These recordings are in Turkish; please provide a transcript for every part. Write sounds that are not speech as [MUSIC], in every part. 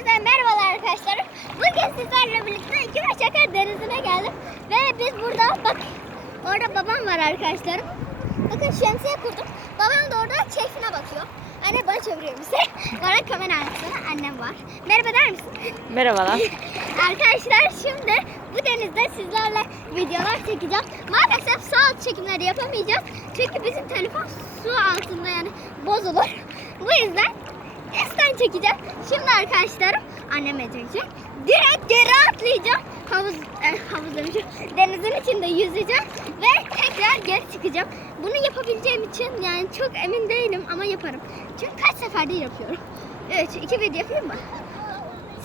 Hepinize merhabalar arkadaşlar. Bugün sizlerle birlikte iki Şaka denizine geldim. Ve biz burada bak orada babam var arkadaşlarım. Bakın şemsiye kurdum. Babam da orada keyfine bakıyor. Anne bana çeviriyor bize. [LAUGHS] Bana kamera arkasında annem var. Merhaba der misin? Merhabalar. [LAUGHS] Arkadaşlar şimdi bu denizde sizlerle videolar çekeceğim. Maalesef sağ alt çekimleri yapamayacağız. Çünkü bizim telefon su altında yani bozulur. Bu yüzden üstten çekeceğim. Şimdi arkadaşlarım anneme çekecek. Direkt geri atlayacağım. Havuz, e, havuz demişim. Denizin içinde yüzeceğim ve tekrar geri çıkacağım. Bunu yapabileceğim için yani çok emin değilim ama yaparım. Çünkü kaç seferdir yapıyorum. 3, 2, 1 yapayım mı?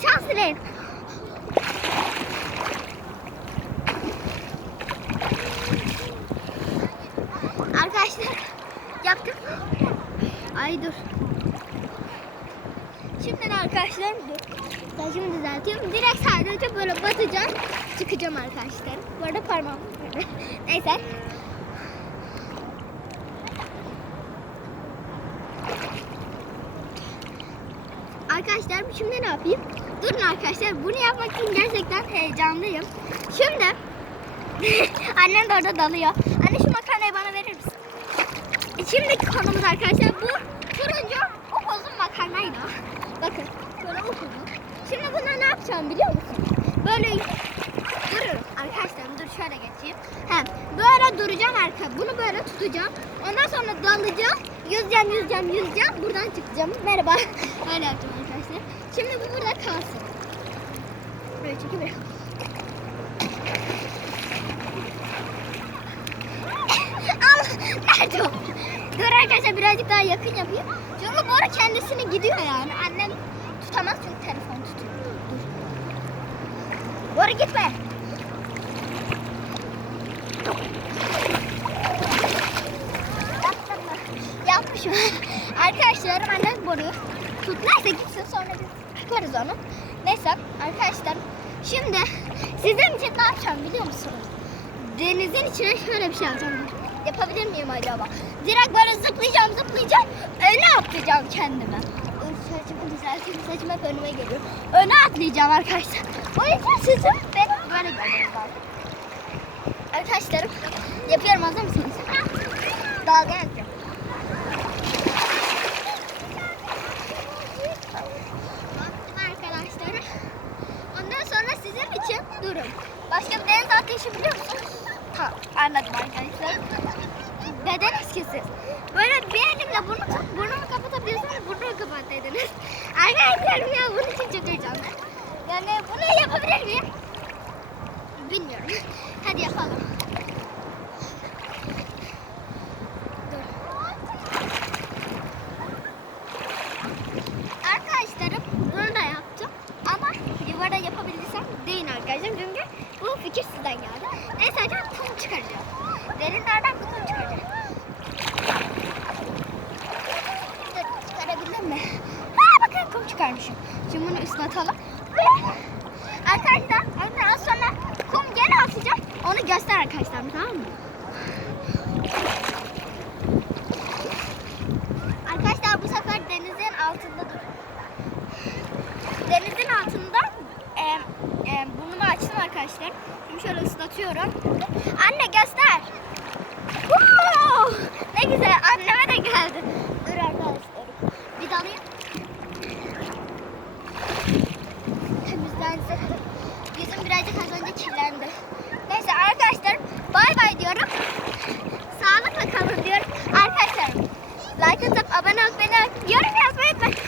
Şans dileyin. Arkadaşlar yaptım. Ay dur. Şimdi arkadaşlar. Saçımı düzeltiyorum. Direkt sadece böyle basacağım. Çıkacağım arkadaşlar. Bu arada parmağım. [LAUGHS] Neyse. Arkadaşlar şimdi ne yapayım? Durun arkadaşlar bunu yapmak için gerçekten heyecanlıyım. Şimdi [LAUGHS] annem de orada dalıyor. Anne şu makarnayı bana verir misin? Şimdiki konumuz arkadaşlar bu turuncu upuzun makarnaydı. Bakın böyle upuzun. Şimdi buna ne yapacağım biliyor musun? Böyle durun arkadaşlar dur şöyle geçeyim. He, böyle duracağım arka. Bunu böyle tutacağım. Ondan sonra dalacağım. Yüzeceğim, yüzeceğim, yüzeceğim. Buradan çıkacağım. Merhaba. [LAUGHS] Öyle yapacağım arkadaşlar. Şimdi bu burada kalsın. Böyle. [LAUGHS] Al. Nerede o? Dur arkadaşlar birazcık daha yakın yapayım. Çünkü boru kendisini gidiyor yani. Annem tutamaz çünkü telefon. Boru gitme. Yaptın mı? Yapmışım. Arkadaşlarım annem boruyu tut. Neyse gitsin sonra biz tutarız onu. Neyse arkadaşlar şimdi sizin için ne yapacağım biliyor musunuz? Denizin içine şöyle bir şey yapacağım. Yapabilir miyim acaba? Direkt böyle zıplayacağım zıplayacağım. Öne atlayacağım kendime. Saçımı düzelteyim. Saçım hep önüme geliyor. Öne atlayacağım arkadaşlar. O yüzden sizin benim böyle görmeniz lazım. Arkadaşlarım yapıyorum hazır mısınız? Dalga yapacağım. Arkadaşlar. Ondan sonra sizin için durun. Başka bir deniz ateşi biliyor musunuz? Ha, anladım arkadaşlar. Beden eskisi. Böyle bir elimle bunu tut, burnumu kapatabiliyorsunuz, burnumu kapat dediniz. [LAUGHS] Arkadaşlarım ya bunun için çok heyecanlı. Yani bunu yapabilir miyim? Bilmiyorum. [LAUGHS] Hadi yapalım. Arkadaşlarım bunu da yaptım. Ama yuvada yapabilirsem değil arkadaşlar. Çünkü bu fikir sizden geldi. Neyse hocam kum çıkaracağım. Derinlerden bir kum çıkaracağım. Dur çıkarabildim mi? Ha bakın kum çıkarmışım. Şimdi bunu ıslatalım. Ve arkadaşlar ondan sonra kum gene atacağım. Onu göster arkadaşlar tamam mı? Arkadaşlar bu sefer denizin altında. Denizin altında e, e, burnumu açtım arkadaşlar. Şimdi şöyle ıslatıyorum. Anne göster. Woo! Ne güzel anneme de geldi. Dur arkadaşlar. Abone olup beni yorum yazmayı unutmayın. Sizleri çok seviyorum.